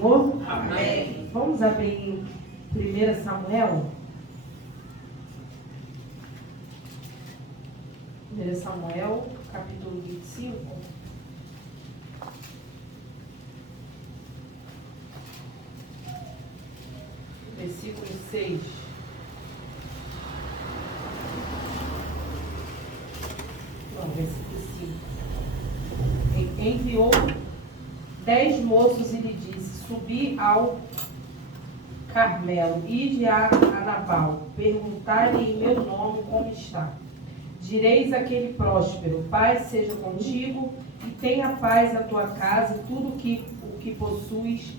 Senhor? Amém. Vamos abrir 1 Samuel. 1 Samuel, capítulo 25. Versículo 6. Não, versículo 5. Enviou 10 moços e lhe disse: subi ao Carmelo, ide a Nabal, perguntai-lhe em meu nome como está. Direis àquele próspero: paz seja contigo, e tenha paz a tua casa, e tudo o que possuis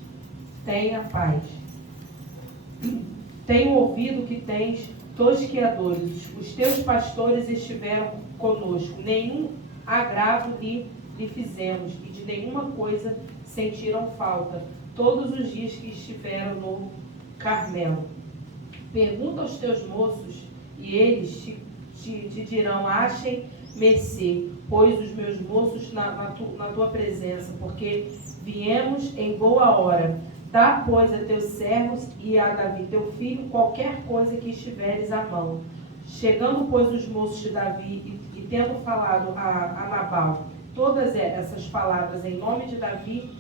tenha paz. Tenho ouvido que tens tosqueadores, os teus pastores estiveram conosco, nenhum agravo lhe fizemos, e de nenhuma coisa sentiram falta, todos os dias que estiveram no Carmelo. Pergunta aos teus moços, e eles te dirão: achem mercê, pois os meus moços na tua presença, porque viemos em boa hora. Dá, pois, a teus servos e a Davi teu filho qualquer coisa que estiveres à mão. Chegando, pois, os moços de Davi e tendo falado a Nabal todas essas palavras em nome de Davi,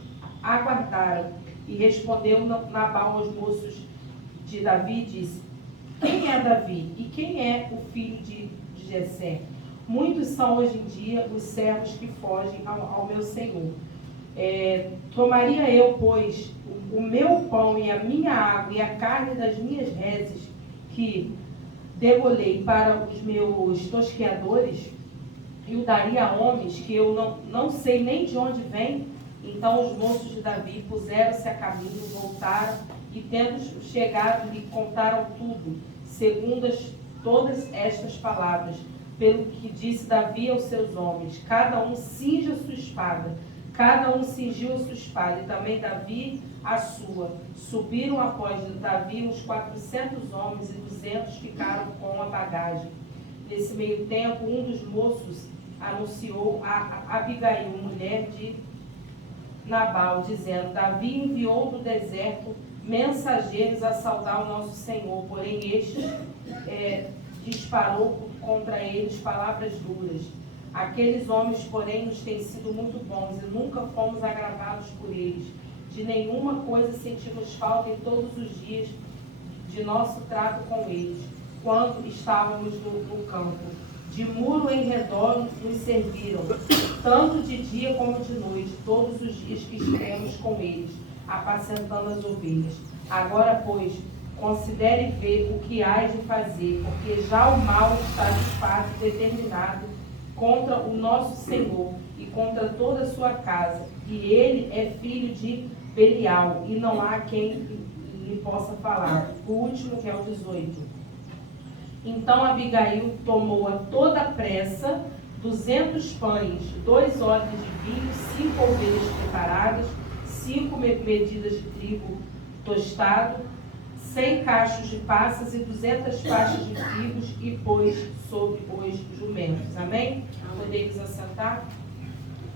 aguardaram. E respondeu Nabal aos moços de Davi e disse: quem é Davi e quem é o filho de Jessé? Muitos são hoje em dia os servos que fogem ao meu senhor. Tomaria eu, pois, o meu pão e a minha água e a carne das minhas reses que degolhei para os meus tosqueadores, e o daria a homens que eu não sei nem de onde vêm? Então os moços de Davi puseram-se a caminho, voltaram, e tendo chegado lhe contaram tudo, segundo todas estas palavras, pelo que disse Davi aos seus homens: cada um cinja a sua espada. Cada um cingiu a sua espada, e também Davi a sua. Subiram após Davi uns 400 homens, e 200 ficaram com a bagagem. Nesse meio tempo, um dos moços anunciou a Abigail, mulher de Nabal, dizendo: Davi enviou do deserto mensageiros a saudar o nosso Senhor, porém este disparou contra eles palavras duras. Aqueles homens, porém, nos têm sido muito bons e nunca fomos agravados por eles. De nenhuma coisa sentimos falta em todos os dias de nosso trato com eles, quando estávamos no campo. De muro em redor nos serviram, tanto de dia como de noite, todos os dias que estivemos com eles, apacentando as ovelhas. Agora, pois, considere ver o que hás de fazer, porque já o mal está de fato determinado contra o nosso Senhor e contra toda a sua casa, e ele é filho de Belial, e não há quem lhe possa falar. O último, que é o 18. Então Abigail tomou a toda pressa 200 pães, 2 odres de vinho, 5 ovelhas preparadas, 5 medidas de trigo tostado, 100 cachos de passas e 200 faixas de figos, e pôs sobre os jumentos. Amém? Podemos assentar?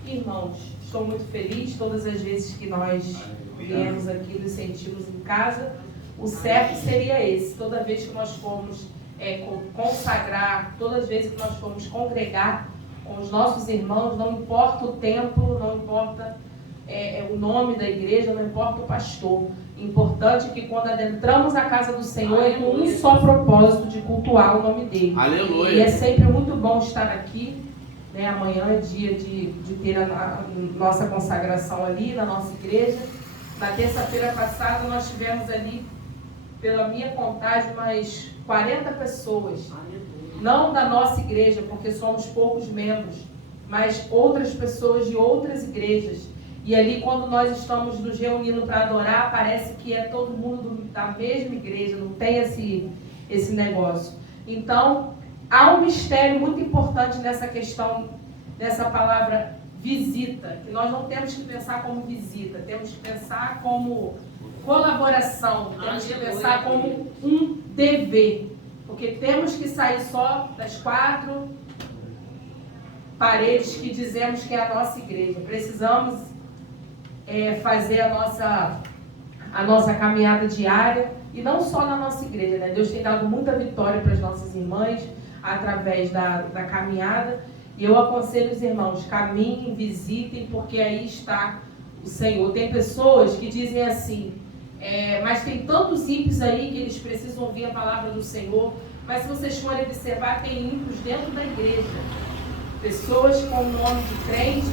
Irmãos, estou muito feliz todas as vezes que nós viemos aqui, nos sentimos em casa. O certo seria esse: toda vez que nós formos consagrar, todas as vezes que nós formos congregar com os nossos irmãos, não importa o templo, não importa o nome da igreja, não importa o pastor. Importante é que quando adentramos a casa do Senhor, é com um só propósito: de cultuar o nome dele. Aleluia. E é sempre muito bom estar aqui, né? Amanhã é dia de ter a nossa consagração ali na nossa igreja. Na terça-feira passada nós tivemos ali, pela minha contagem, umas 40 pessoas. Não da nossa igreja, porque somos poucos membros, mas outras pessoas de outras igrejas. E ali, quando nós estamos nos reunindo para adorar, parece que é todo mundo da mesma igreja, não tem esse negócio. Então, há um mistério muito importante nessa questão, nessa palavra visita, que nós não temos que pensar como visita, temos que pensar como colaboração, temos que pensar como um dever, porque temos que sair só das 4 paredes que dizemos que é a nossa igreja. Precisamos fazer a nossa a nossa caminhada diária, e não só na nossa igreja, né? Deus tem dado muita vitória para as nossas irmãs através da caminhada, e eu aconselho os irmãos, caminhem, visitem, porque aí está o Senhor. Tem pessoas que dizem assim, mas tem tantos ímpios aí que eles precisam ouvir a palavra do Senhor, mas se vocês forem observar, tem ímpios dentro da igreja. Pessoas com o nome de crente,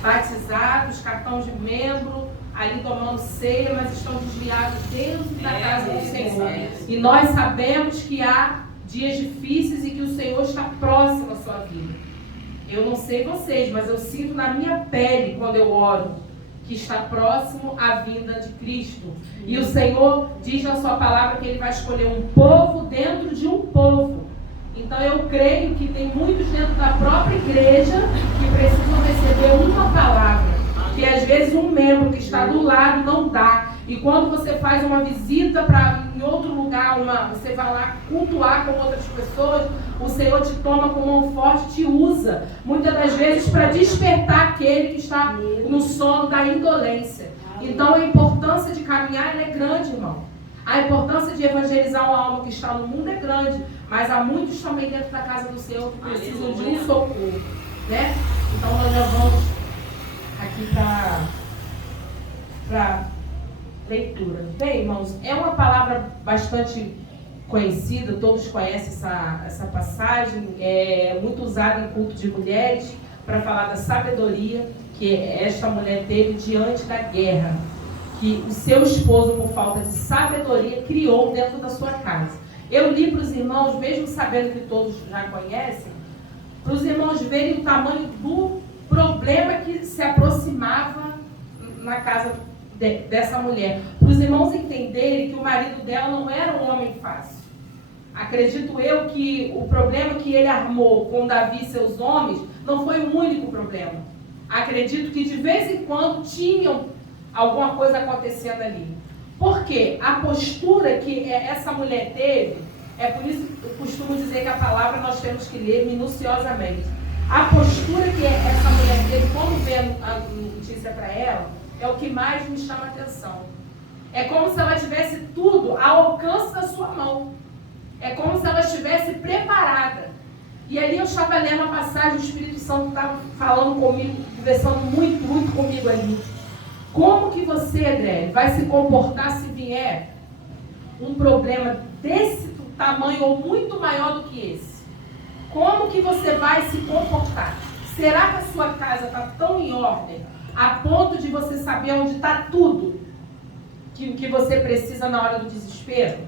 batizados, cartão de membro, ali tomando ceia, mas estão desviados dentro da casa do Senhor. E nós sabemos que há dias difíceis e que o Senhor está próximo à sua vida. Eu não sei vocês, mas eu sinto na minha pele, quando eu oro, que está próximo à vinda de Cristo. E o Senhor diz na sua palavra que Ele vai escolher um povo dentro de um povo. Então eu creio que tem muitos dentro da própria igreja que precisam receber uma palavra, que às vezes um membro que está do lado não dá. E quando você faz uma visita em outro lugar, você vai lá cultuar com outras pessoas, o Senhor te toma com mão forte, te usa, muitas das vezes para despertar aquele que está no sono da indolência. Então a importância de caminhar é grande, irmão. A importância de evangelizar uma alma que está no mundo é grande, mas há muitos também dentro da casa do Senhor que precisam de um socorro, né? Então nós já vamos aqui para leitura. Bem, irmãos, é uma palavra bastante conhecida, todos conhecem essa passagem, é muito usada em culto de mulheres para falar da sabedoria que esta mulher teve diante da guerra, que o seu esposo, por falta de sabedoria, criou dentro da sua casa. Eu li para os irmãos, mesmo sabendo que todos já conhecem, para os irmãos verem o tamanho do problema que se aproximava na casa dessa mulher. Para os irmãos entenderem que o marido dela não era um homem fácil. Acredito eu que o problema que ele armou com Davi e seus homens não foi o único problema. Acredito que de vez em quando tinham alguma coisa acontecendo ali. Por quê? A postura que essa mulher teve, é por isso que eu costumo dizer que a palavra nós temos que ler minuciosamente. A postura que essa mulher teve, quando veio a notícia para ela, é o que mais me chama a atenção. É como se ela tivesse tudo ao alcance da sua mão. É como se ela estivesse preparada. E ali eu estava lendo a passagem, o Espírito Santo estava falando comigo, conversando muito, muito comigo ali. Como que você, André, vai se comportar se vier um problema desse tamanho ou muito maior do que esse? Como que você vai se comportar? Será que a sua casa está tão em ordem a ponto de você saber onde está tudo que você precisa na hora do desespero?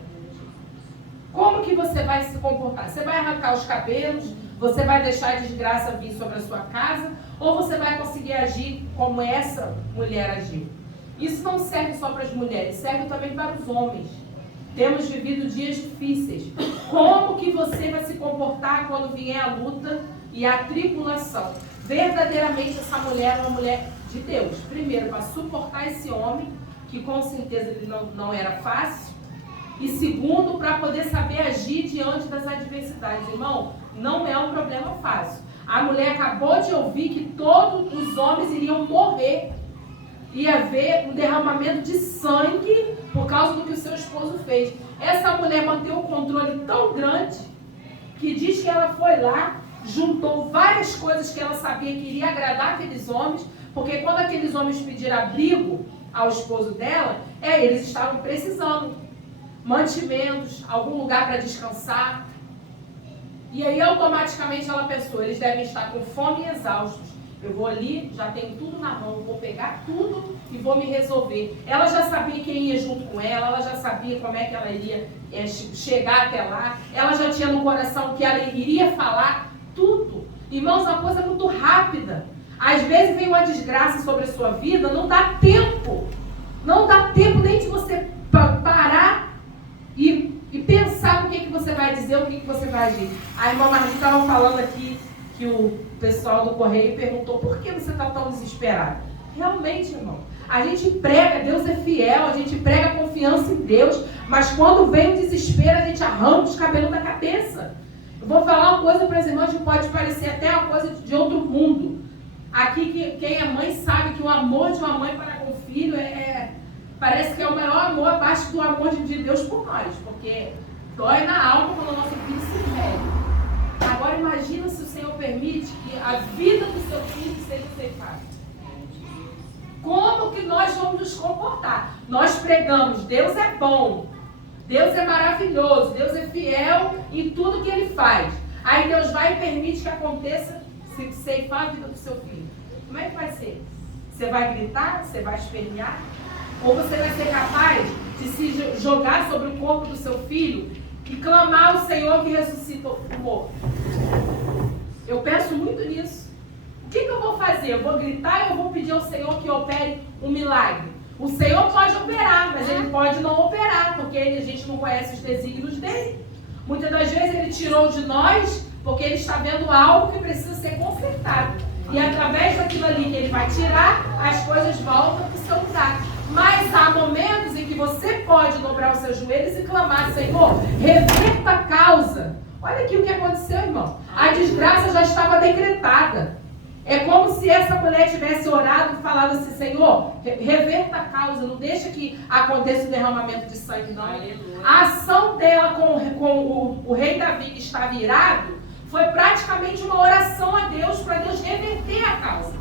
Como que você vai se comportar? Você vai arrancar os cabelos? Você vai deixar a desgraça vir sobre a sua casa? Ou você vai conseguir agir como essa mulher agiu? Isso não serve só para as mulheres, serve também para os homens. Temos vivido dias difíceis. Como que você vai se comportar quando vier a luta e a tribulação? Verdadeiramente essa mulher é uma mulher de Deus. Primeiro, para suportar esse homem, que com certeza ele não era fácil. E segundo, para poder saber agir diante das adversidades. Irmão, não é um problema fácil. A mulher acabou de ouvir que todos os homens iriam morrer. Ia haver um derramamento de sangue por causa do que o seu esposo fez. Essa mulher manteve um controle tão grande que diz que ela foi lá, juntou várias coisas que ela sabia que iria agradar aqueles homens, porque quando aqueles homens pediram abrigo ao esposo dela, eles estavam precisando. Mantimentos, algum lugar para descansar. E aí automaticamente ela pensou, eles devem estar com fome e exaustos. Eu vou ali, já tenho tudo na mão, vou pegar tudo e vou me resolver. Ela já sabia quem ia junto com ela já sabia como é que ela iria chegar até lá. Ela já tinha no coração o que ela iria falar, tudo. Irmãos, uma coisa muito rápida. Às vezes vem uma desgraça sobre a sua vida, não dá tempo. Não dá tempo nem de você parar e pensar o que você vai dizer, o que você vai agir. A irmã Marli estava falando aqui que o pessoal do Correio perguntou por que você está tão desesperado. Realmente, irmão, a gente prega, Deus é fiel, a gente prega confiança em Deus, mas quando vem o desespero, a gente arranca os cabelos da cabeça. Eu vou falar uma coisa para as irmãs que pode parecer até uma coisa de outro mundo. Aqui, quem é mãe sabe que o amor de uma mãe para com o filho Parece que é o maior amor abaixo do amor de Deus por nós, porque dói na alma quando o nosso filho se fere. Agora imagina se o Senhor permite que a vida do seu filho seja ceifada. Como que nós vamos nos comportar? Nós pregamos, Deus é bom, Deus é maravilhoso, Deus é fiel em tudo que Ele faz. Aí Deus vai e permite que aconteça, se ceifar a vida do seu filho. Como é que vai ser? Você vai gritar? Você vai espernear? Ou você vai ser capaz de se jogar sobre o corpo do seu filho e clamar ao Senhor que ressuscita o morto? Eu penso muito nisso. O que eu vou fazer? Eu vou gritar e eu vou pedir ao Senhor que opere um milagre? O Senhor pode operar, mas Ele pode não operar, porque a gente não conhece os desígnios dele. Muitas das vezes Ele tirou de nós porque Ele está vendo algo que precisa ser consertado. E através daquilo ali que Ele vai tirar, as coisas voltam para o seu lugar. Mas há momentos em que você pode dobrar os seus joelhos e clamar: Senhor, reverta a causa. Olha aqui o que aconteceu, irmão. A desgraça já estava decretada. É como se essa mulher tivesse orado e falado assim: Senhor, reverta a causa, não deixa que aconteça o derramamento de sangue, não. A ação dela com o rei Davi, que estava irado, foi praticamente uma oração a Deus, para Deus reverter a causa.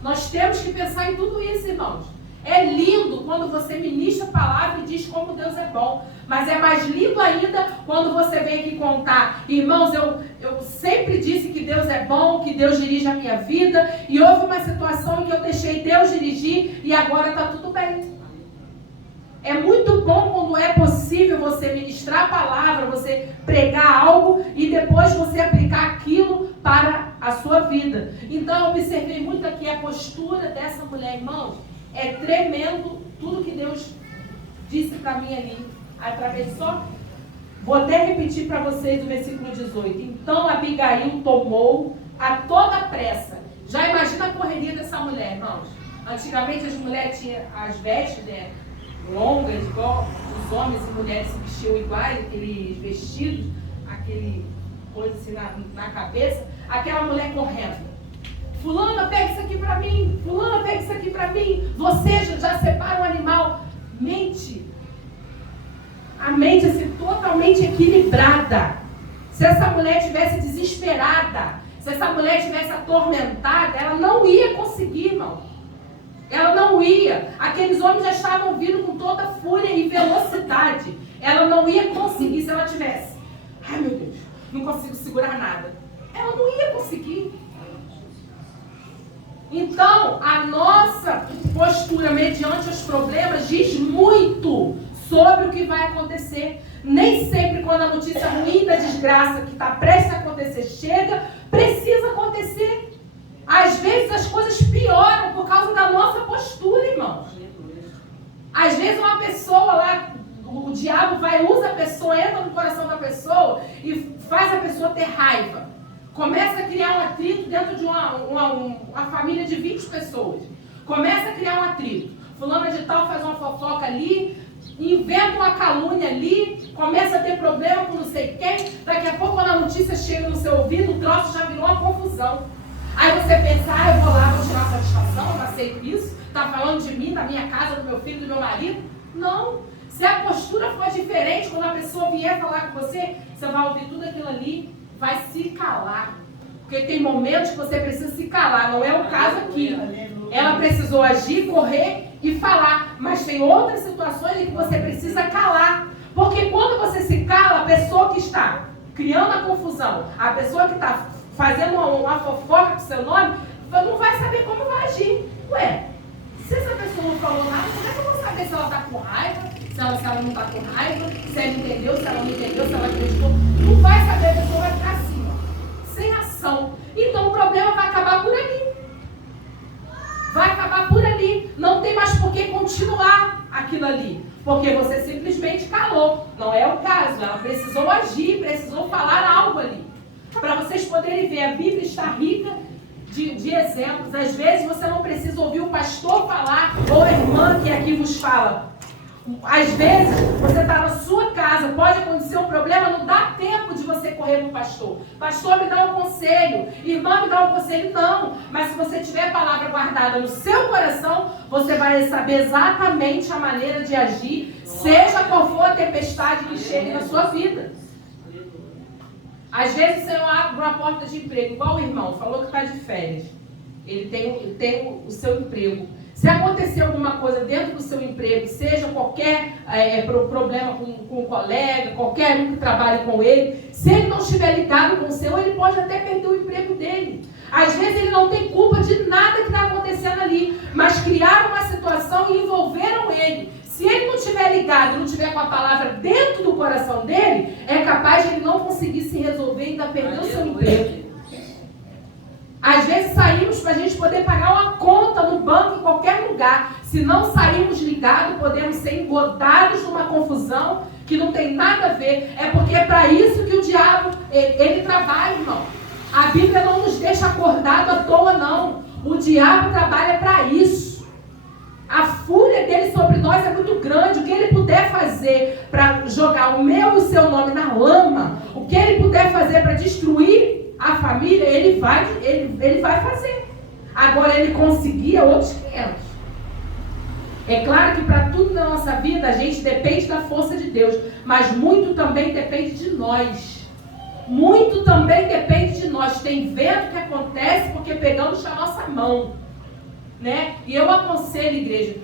Nós temos que pensar em tudo isso, irmãos. É lindo quando você ministra a palavra e diz como Deus é bom. Mas é mais lindo ainda quando você vem aqui contar: irmãos, eu sempre disse que Deus é bom, que Deus dirige a minha vida. E houve uma situação em que eu deixei Deus dirigir e agora está tudo bem. É muito bom quando é possível você ministrar a palavra, você pregar algo e depois você aplicar aquilo para a sua vida. Então eu observei muito aqui a postura dessa mulher, irmãos. É tremendo tudo que Deus disse para mim ali. Atravessou. Vou até repetir para vocês o versículo 18. Então Abigail tomou a toda pressa. Já imagina a correria dessa mulher, irmãos. Antigamente as mulheres tinham as vestes, né, longas, igual os homens e mulheres se vestiam iguais, aqueles vestidos, aquele coisa assim na cabeça. Aquela mulher correndo: fulana, pega isso aqui para mim, fulana, pega isso aqui para mim. Você já separa um animal. A mente assim, totalmente equilibrada. Se essa mulher tivesse desesperada, se essa mulher tivesse atormentada, ela não ia conseguir, irmão. Ela não ia. Aqueles homens já estavam vindo com toda fúria e velocidade. Ela não ia conseguir se ela tivesse: ai meu Deus, não consigo segurar nada. Ela não ia conseguir. Então, a nossa postura mediante os problemas diz muito sobre o que vai acontecer. Nem sempre quando a notícia ruim da desgraça que está prestes a acontecer chega, precisa acontecer. Às vezes as coisas pioram por causa da nossa postura, irmãos. Às vezes uma pessoa lá, o diabo usa a pessoa, entra no coração da pessoa e faz a pessoa ter raiva. Começa a criar um atrito dentro de uma família de 20 pessoas. Começa a criar um atrito. Fulana de tal faz uma fofoca ali, inventa uma calúnia ali, começa a ter problema com não sei quem. Daqui a pouco, quando a notícia chega no seu ouvido, o troço já virou uma confusão. Aí você pensa: eu vou lá, vou tirar satisfação, eu não aceito isso. Está falando de mim, da minha casa, do meu filho, do meu marido. Não. Se a postura for diferente, quando a pessoa vier falar com você, você vai ouvir tudo aquilo ali, vai se calar. Porque tem momentos que você precisa se calar. Não é o caso aqui. Ela precisou agir, correr e falar. Mas tem outras situações em que você precisa calar. Porque quando você se cala, a pessoa que está criando a confusão, a pessoa que está fazendo uma fofoca com seu nome, não vai saber como vai agir. Ué, se essa pessoa não falou nada, como é que eu vou saber se ela está com raiva, se ela não está com raiva, se ela entendeu, se ela não entendeu, se ela acreditou? Não vai saber, a pessoa vai ficar assim, ó, sem ação. Então o problema vai acabar por ali. Vai acabar por ali. Não tem mais por que continuar aquilo ali. Porque você simplesmente calou. Não é o caso. Ela precisou agir, precisou falar algo ali. Para vocês poderem ver, a Bíblia está rica de exemplos. Às vezes você não precisa ouvir o pastor falar ou a irmã que aqui vos fala. Às vezes, você está na sua casa, pode acontecer um problema, não dá tempo de você correr para o pastor. Pastor, me dá um conselho. Irmã, me dá um conselho. Não. Mas se você tiver a palavra guardada no seu coração, você vai saber exatamente a maneira de agir, seja qual for a tempestade que chegue na sua vida. Às vezes, o Senhor abre uma porta de emprego, igual o irmão, falou que está de férias. Ele tem o seu emprego. Se acontecer alguma coisa dentro do seu emprego, seja qualquer problema com um colega, qualquer um que trabalhe com ele, se ele não estiver ligado com o Senhor, ele pode até perder o emprego dele. Às vezes ele não tem culpa de nada que está acontecendo ali, mas criaram uma situação e envolveram ele. Se ele não estiver ligado, não estiver com a palavra dentro do coração dele, é capaz de ele não conseguir se resolver e ainda perder o seu emprego. Às vezes saímos para a gente poder pagar uma conta no banco, em qualquer lugar. Se não sairmos ligados, podemos ser engodados numa confusão que não tem nada a ver. É porque é para isso que o diabo, ele trabalha, irmão. A Bíblia não nos deixa acordado à toa, não. O diabo trabalha para isso. A fúria dele sobre nós é muito grande. O que ele puder fazer para jogar o meu e o seu nome na lama, o que ele puder fazer para destruir a família, ele vai fazer. Agora, ele conseguia outros 500. É claro que para tudo na nossa vida, a gente depende da força de Deus. Mas muito também depende de nós. Muito também depende de nós. Tem vento que acontece porque pegamos a nossa mão. Né? E eu aconselho, igreja,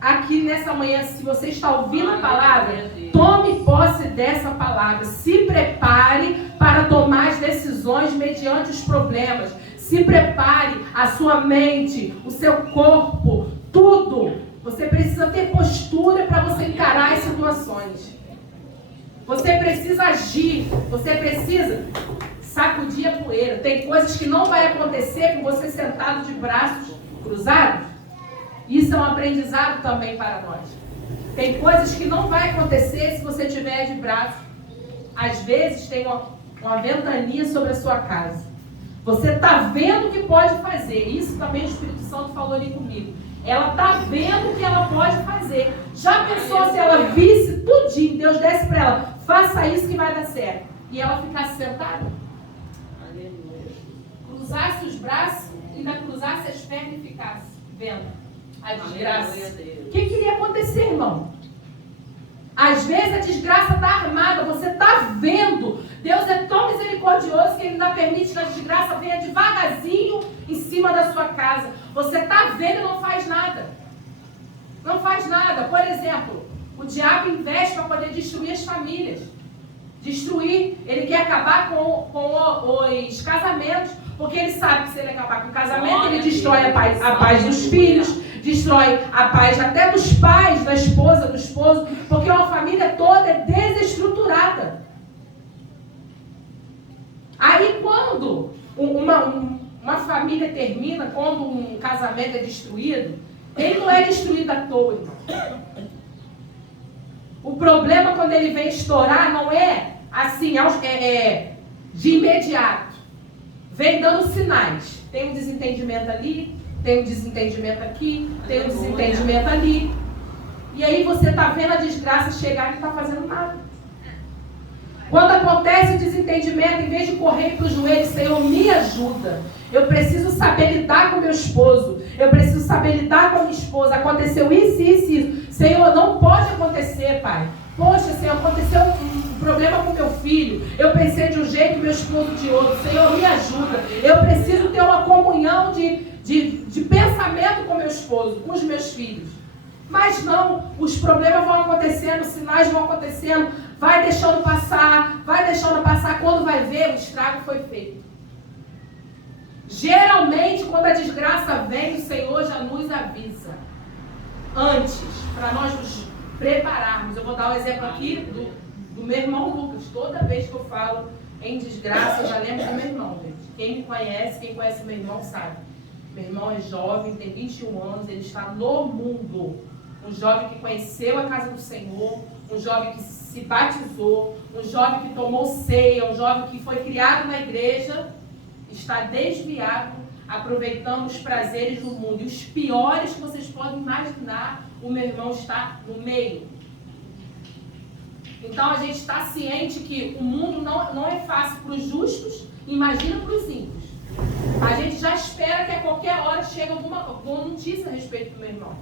aqui nessa manhã, se você está ouvindo a palavra, tome posse dessa palavra. Se prepare para tomar as decisões mediante os problemas. Se prepare a sua mente, o seu corpo, tudo. Você precisa ter postura para você encarar as situações. Você precisa agir. Você precisa sacudir a poeira. Tem coisas que não vai acontecer com você sentado de braços cruzados. Isso é um aprendizado também para nós. Tem coisas que não vai acontecer se você tiver de braço. Às vezes tem uma ventania sobre a sua casa. Você está vendo o que pode fazer. Isso também o Espírito Santo falou ali comigo. Ela está vendo o que ela pode fazer. Já pensou se ela visse tudinho, Deus desse para ela, faça isso que vai dar certo. E ela ficasse sentada? Cruzasse os braços, ainda cruzasse as pernas e ficasse vendo a desgraça. O que iria acontecer, irmão? Às vezes a desgraça está armada, você está vendo. Deus é tão misericordioso que Ele ainda permite que a desgraça venha devagarzinho em cima da sua casa. Você está vendo e não faz nada. Não faz nada. Por exemplo, o diabo investe para poder destruir as famílias. Destruir. Ele quer acabar com os casamentos. Porque ele sabe que se ele acabar com o casamento, ele destrói a paz dos filhos, destrói a paz até dos pais, da esposa, do esposo, porque uma família toda é desestruturada. Aí quando uma família termina, quando um casamento é destruído, ele não é destruído à toa, irmão. O problema quando ele vem estourar não é assim, de imediato. Vem dando sinais. Tem um desentendimento ali, tem um desentendimento aqui, tem um desentendimento ali. E aí você está vendo a desgraça chegar e não está fazendo nada. Quando acontece o desentendimento, em vez de correr para o joelho, Senhor, me ajuda. Eu preciso saber lidar com meu esposo. Eu preciso saber lidar com a minha esposa. Aconteceu isso, isso, isso. Senhor, não pode acontecer, Pai. Poxa, Senhor, aconteceu um problema com meu filho. Eu pensei de um jeito, meu esposo de outro. Senhor, me ajuda. Eu preciso ter uma comunhão de pensamento com meu esposo, com os meus filhos. Mas não, os problemas vão acontecendo, os sinais vão acontecendo. Vai deixando passar, vai deixando passar. Quando vai ver, o estrago foi feito. Geralmente, quando a desgraça vem, o Senhor já nos avisa. Antes, para nós nos prepararmos. Eu vou dar um exemplo aqui do meu irmão Lucas. Toda vez que eu falo em desgraça, eu já lembro do meu irmão, gente. Quem conhece meu irmão sabe. Meu irmão é jovem, tem 21 anos, ele está no mundo. Um jovem que conheceu a casa do Senhor, um jovem que se batizou, um jovem que tomou ceia, um jovem que foi criado na igreja, está desviado aproveitamos prazeres do mundo. E os piores que vocês podem imaginar, o meu irmão está no meio. Então a gente está ciente que o mundo não é fácil para os justos, imagina para os ímpios. A gente já espera que a qualquer hora chegue alguma notícia a respeito do meu irmão.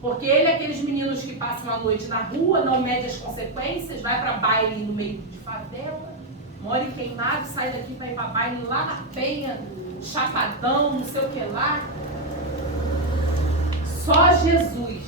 Porque ele é aqueles meninos que passam a noite na rua, não mede as consequências, vai para baile no meio de favela, mora em Queimado, sai daqui para ir para baile lá na Penha, Chapadão, não sei o que lá. Só Jesus.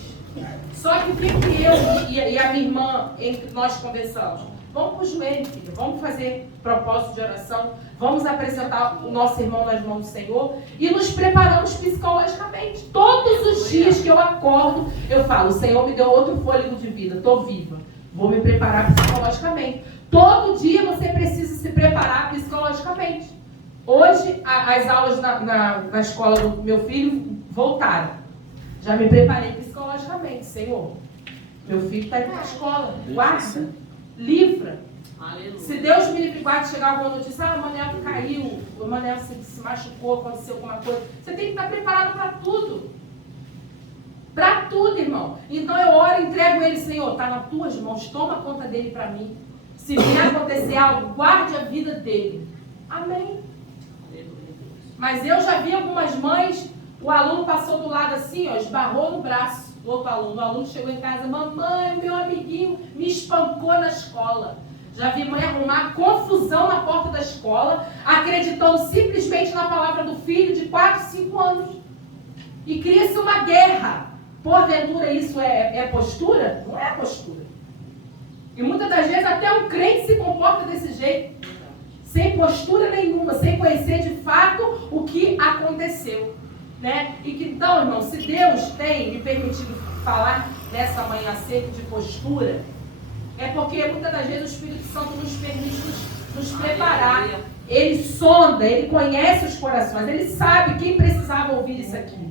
Só que o que eu e a minha irmã, entre nós conversamos? Vamos para o joelho, filha, vamos fazer propósito de oração, vamos apresentar o nosso irmão nas mãos do Senhor e nos preparamos psicologicamente. Todos os dias que eu acordo, eu falo, o Senhor me deu outro fôlego de vida, estou viva, vou me preparar psicologicamente. Todo dia você precisa se preparar psicologicamente. Hoje, as aulas na escola do meu filho voltaram. Já me preparei psicologicamente, Senhor. Meu filho está indo para a escola, guarda, livra. Aleluia. Se Deus me livre, guarde, chegar alguma notícia, o Manel caiu, o Manel se machucou, aconteceu alguma coisa. Você tem que estar preparado para tudo. Para tudo, irmão. Então eu oro e entrego ele, Senhor, está nas tuas mãos, toma conta dele para mim. Se vier acontecer algo, guarde a vida dele. Amém. Mas eu já vi algumas mães, o aluno passou do lado assim, ó, esbarrou no braço do outro aluno. O aluno chegou em casa, mamãe, meu amiguinho me espancou na escola. Já vi mãe arrumar confusão na porta da escola, acreditando simplesmente na palavra do filho de 4, 5 anos. E cria-se uma guerra. Porventura isso é postura? Não é postura. E muitas das vezes até um crente se comporta desse jeito. Sem postura nenhuma, sem conhecer de fato o que aconteceu. Né? E que então, irmão, se Deus tem me permitido falar nessa manhã acerca de postura, é porque muitas das vezes o Espírito Santo nos permite nos preparar. Ele sonda, ele conhece os corações, ele sabe quem precisava ouvir isso aqui.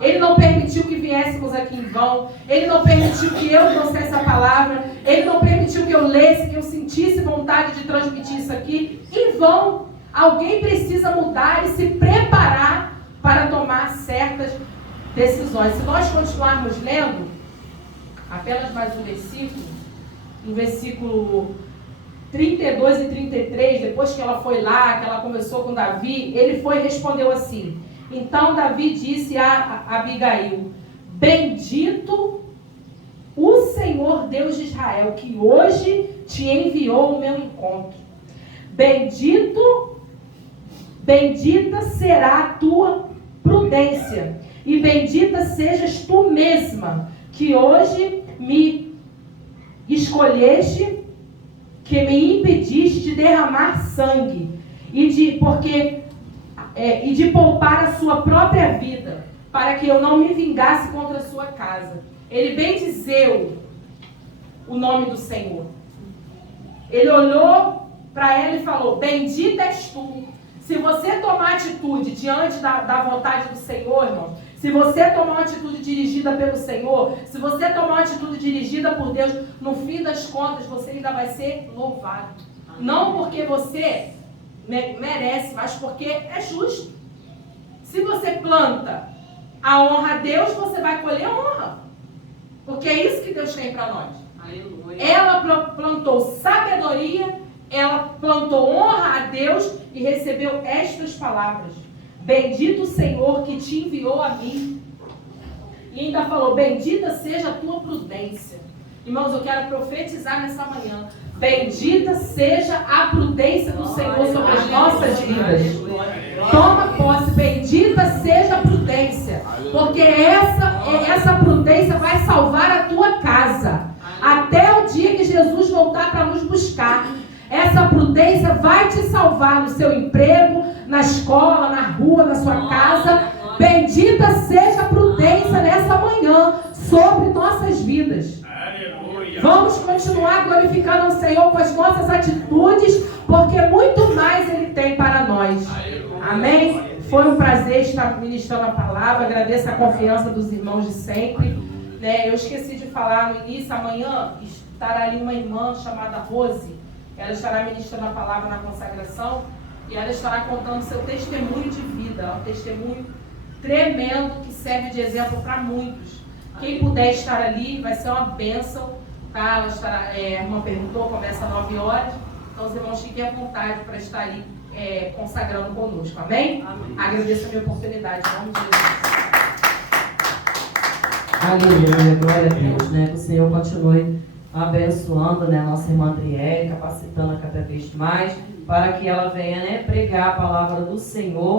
Ele não permitiu que viéssemos aqui em vão, ele não permitiu que eu trouxesse a palavra, ele não permitiu que eu lesse, que eu sentisse vontade de transmitir isso aqui em vão. Alguém precisa mudar e se preparar para tomar certas decisões. Se nós continuarmos lendo, apenas mais um versículo, no versículo 32 e 33, depois que ela foi lá, que ela conversou com Davi, ele foi e respondeu assim: então Davi disse a Abigail: bendito o Senhor Deus de Israel, que hoje te enviou o meu encontro. Bendita será a tua prudência, e bendita sejas tu mesma, que hoje me escolheste, que me impediste de derramar sangue, e de poupar a sua própria vida, para que eu não me vingasse contra a sua casa. Ele bendizeu o nome do Senhor. Ele olhou para ela e falou: bendita és tu. Se você tomar atitude diante da vontade do Senhor, irmão, se você tomar uma atitude dirigida pelo Senhor, se você tomar uma atitude dirigida por Deus, no fim das contas, você ainda vai ser louvado. Não porque você merece, mas porque é justo. Se você planta a honra a Deus, você vai colher honra. Porque é isso que Deus tem para nós. Aleluia. Ela plantou sabedoria, ela plantou honra a Deus e recebeu estas palavras: bendito o Senhor que te enviou a mim. E ainda falou: bendita seja a tua prudência. Irmãos, eu quero profetizar nessa manhã: bendita seja a prudência do Senhor sobre as nossas vidas. Toma posse, bendita seja a prudência, porque essa prudência vai salvar a tua casa até o dia que Jesus voltar para nos buscar. Essa prudência vai te salvar no seu emprego, na escola, na rua, na sua casa. Bendita seja a prudência nessa manhã sobre nossas vidas. Vamos continuar glorificando o Senhor com as nossas atitudes, porque muito mais Ele tem para nós. Amém? Foi um prazer estar ministrando a palavra. Agradeço a confiança dos irmãos de sempre. Eu esqueci de falar no início. Amanhã estará ali uma irmã chamada Rose. Ela estará ministrando a palavra na consagração. E ela estará contando seu testemunho de vida, um testemunho tremendo que serve de exemplo para muitos. Quem puder estar ali vai ser uma bênção, tá? Ela estará, a irmã perguntou, começa às 9 horas, então os irmãos fiquem à vontade para estar ali consagrando conosco, amém? Amém? Agradeço a minha oportunidade, em nome de Jesus. Aleluia, glória a Deus, né? Que o Senhor continue abençoando, né, a nossa irmã Adriele, capacitando cada vez mais, para que ela venha, né, pregar a palavra do Senhor.